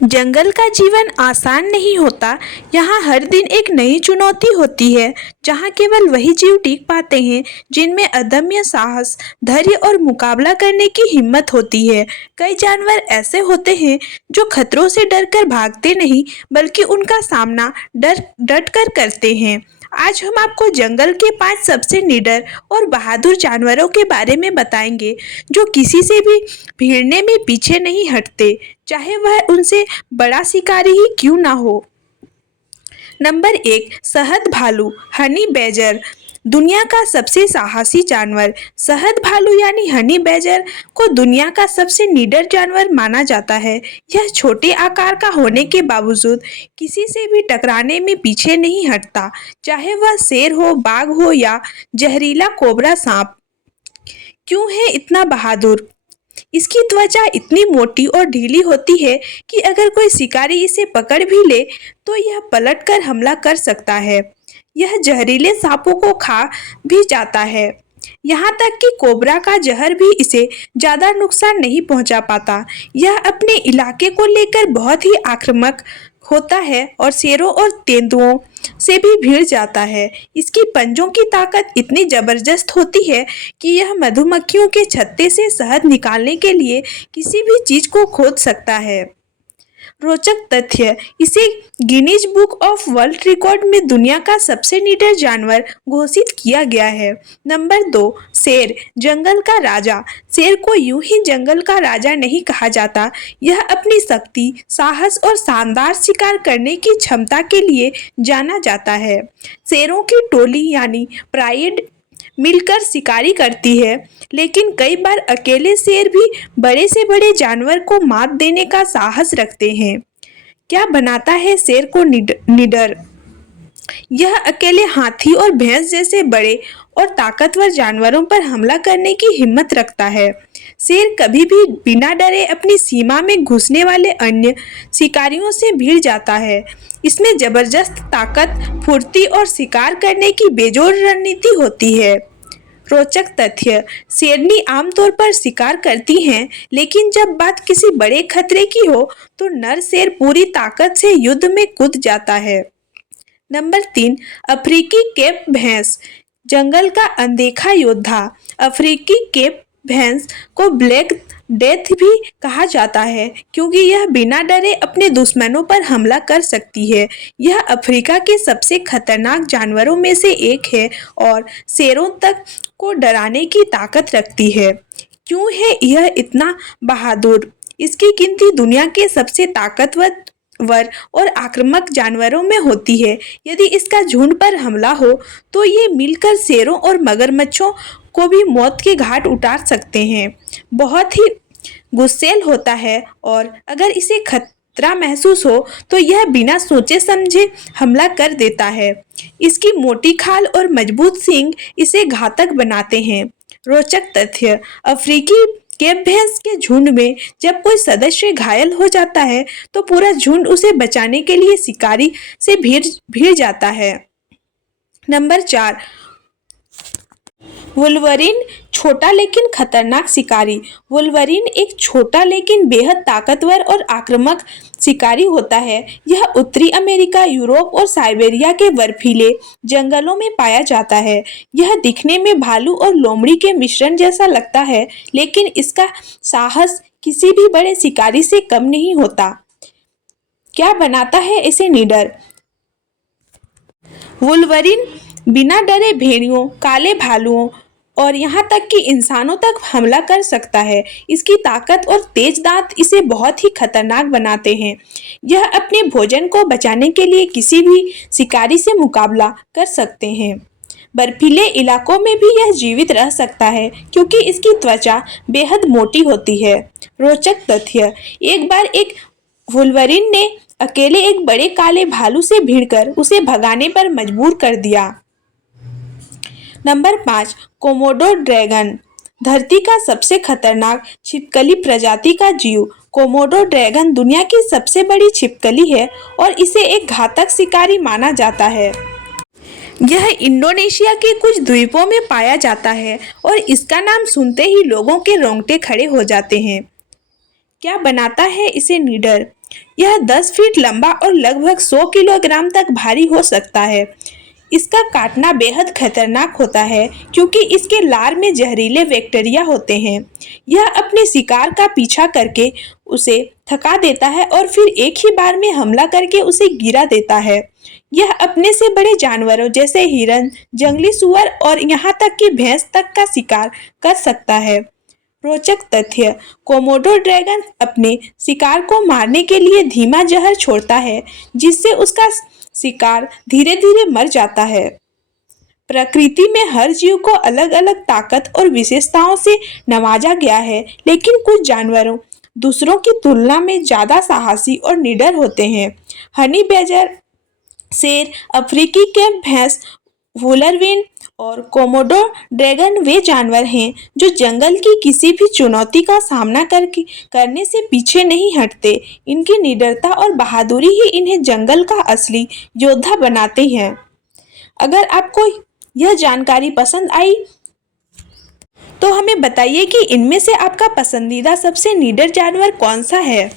जंगल का जीवन आसान नहीं होता। यहाँ हर दिन एक नई चुनौती होती है। जहाँ केवल वही जीव टिक पाते हैं जिनमें अदम्य साहस, धैर्य और मुकाबला करने की हिम्मत होती है। कई जानवर ऐसे होते हैं जो खतरों से डरकर भागते नहीं, बल्कि उनका सामना डट कर करते हैं। आज हम आपको जंगल के 5 सबसे निडर और बहादुर जानवरों के बारे में बताएंगे, जो किसी से भी भिड़ने में पीछे नहीं हटते, चाहे वह उनसे बड़ा शिकारी ही क्यों ना हो। नंबर 1, शहद भालू, हनी बैजर। दुनिया का सबसे साहसी जानवर। शहद भालू यानी हनी बैजर को दुनिया का सबसे निडर जानवर माना जाता है। यह छोटे आकार का होने के बावजूद किसी से भी टकराने में पीछे नहीं हटता, चाहे वह शेर हो, बाघ हो या जहरीला कोबरा सांप। क्यों है इतना बहादुर? इसकी त्वचा इतनी मोटी और ढीली होती है कि अगर कोई शिकारी इसे पकड़ भी ले तो यह पलटकर हमला कर सकता है। यह जहरीले सांपों को खा भी जाता है। यहाँ तक कि कोबरा का जहर भी इसे ज्यादा नुकसान नहीं पहुंचा पाता। यह अपने इलाके को लेकर बहुत ही आक्रामक होता है और शेरों और तेंदुओं से भी भिड़ जाता है। इसकी पंजों की ताकत इतनी जबरदस्त होती है कि यह मधुमक्खियों के छत्ते से शहद निकालने के लिए किसी भी चीज को खोद सकता है। रोचक तथ्य, इसे Guinness book of world record में दुनिया का सबसे निडर जानवर घोषित किया गया है। नंबर 2, शेर, जंगल का राजा। शेर को यूं ही जंगल का राजा नहीं कहा जाता। यह अपनी शक्ति, साहस और शानदार शिकार करने की क्षमता के लिए जाना जाता है। शेरों की टोली यानी प्राइड मिलकर शिकारी करती है, लेकिन कई बार अकेले शेर भी बड़े से बड़े जानवर को मात देने का साहस रखते हैं। क्या बनाता है शेर को निडर? यह अकेले हाथी और भैंस जैसे बड़े और ताकतवर जानवरों पर हमला करने की हिम्मत रखता है। शेर कभी भी बिना डरे अपनी सीमा में घुसने वाले अन्य शिकारियों से भिड़ जाता है। इसमें जबरदस्त ताकत, फुर्ती और शिकार करने की बेजोड़ रणनीति होती है। रोचक तथ्य, शेरनी आमतौर पर शिकार करती हैं, लेकिन जब बात किसी बड़े खतरे की हो तो नर शेर पूरी ताकत से युद्ध में कूद जाता है। नंबर 3, अफ्रीकी केप भैंस, जंगल का अनदेखा योद्धा। अफ्रीकी केप भैंस को ब्लैक डेथ भी कहा जाता है, क्योंकि यह बिना डरे अपने दुश्मनों पर हमला कर सकती है। यह अफ्रीका के सबसे खतरनाक जानवरों में से एक है और शेरों तक को डराने की ताकत रखती है। क्यों है यह इतना बहादुर? इसकी गिनती दुनिया के सबसे ताकतवर और आक्रामक जानवरों में होती है। यदि इसका झुंड पर हमला हो तो ये मिलकर शेरों और मगरमच्छों को भी मौत के घाट उतार सकते हैं। बहुत ही गुस्सैल होता है और अगर इसे खतरा महसूस हो तो यह बिना सोचे समझे हमला कर देता है। इसकी मोटी खाल और मजबूत सींग इसे घातक बनाते हैं। रोचक तथ्य, अफ्रीकी केप भैंस के झुंड में जब कोई सदस्य घायल हो जाता है तो पूरा झुंड उसे बचाने के लिए शिकारी से भिड़ जाता है। नंबर 4, वुल्वरीन, छोटा लेकिन खतरनाक शिकारी। वुल्वरीन एक छोटा लेकिन बेहद ताकतवर और आक्रामक शिकारी होता है। यह उत्तरी अमेरिका, यूरोप और साइबेरिया के बर्फीले जंगलों में पाया जाता है। यह दिखने में भालू और लोमड़ी के मिश्रण जैसा लगता है, लेकिन इसका साहस किसी भी बड़े शिकारी से कम नहीं होता। क्या बनाता है इसे निडर? वुल्वरीन बिना डरे भेड़ियों, काले भालुओं और यहाँ तक कि इंसानों तक हमला कर सकता है। इसकी ताकत और तेज दांत इसे बहुत ही खतरनाक बनाते हैं। यह अपने भोजन को बचाने के लिए किसी भी शिकारी से मुकाबला कर सकते हैं। बर्फीले इलाकों में भी यह जीवित रह सकता है, क्योंकि इसकी त्वचा बेहद मोटी होती है। रोचक तथ्य, एक बार एक वुल्वरीन ने अकेले एक बड़े काले भालू से भिड़कर उसे भगाने पर मजबूर कर दिया। नंबर 5, कोमोडो ड्रैगन, धरती का सबसे खतरनाक छिपकली प्रजाति का जीव। कोमोडो ड्रैगन दुनिया की सबसे बड़ी छिपकली है और इसे एक घातक शिकारी माना जाता है। यह इंडोनेशिया के कुछ द्वीपों में पाया जाता है और इसका नाम सुनते ही लोगों के रोंगटे खड़े हो जाते हैं। क्या बनाता है इसे निडर? यह 10 फीट लंबा और लगभग 100 किलोग्राम तक भारी हो सकता है। इसका काटना बेहद खतरनाक होता है क्योंकि इसके लार में जहरीले बैक्टीरिया होते हैं। यह अपने शिकार का पीछा करके उसे थका देता है और फिर एक ही बार में हमला करके उसे गिरा देता है। यह अपने से बड़े जानवरों जैसे हिरन, जंगली सुअर और यहाँ तक कि भैंस तक का शिकार कर सकता है। रोचक तथ्य, कोमोडो ड्रैगन अपने शिकार को मारने के लिए धीमा जहर छोड़ता है, जिससे उसका शिकार धीरे धीरे मर जाता है। प्रकृति में हर जीव को अलग अलग ताकत और विशेषताओं से नवाजा गया है, लेकिन कुछ जानवरों दूसरों की तुलना में ज्यादा साहसी और निडर होते हैं। हनी बैजर, शेर, अफ्रीकी कैप भैंस, वुलरविन और कोमोडो ड्रैगन वे जानवर हैं जो जंगल की किसी भी चुनौती का सामना करने से पीछे नहीं हटते। इनकी निडरता और बहादुरी ही इन्हें जंगल का असली योद्धा बनाते हैं। अगर आपको यह जानकारी पसंद आई तो हमें बताइए कि इनमें से आपका पसंदीदा सबसे निडर जानवर कौन सा है।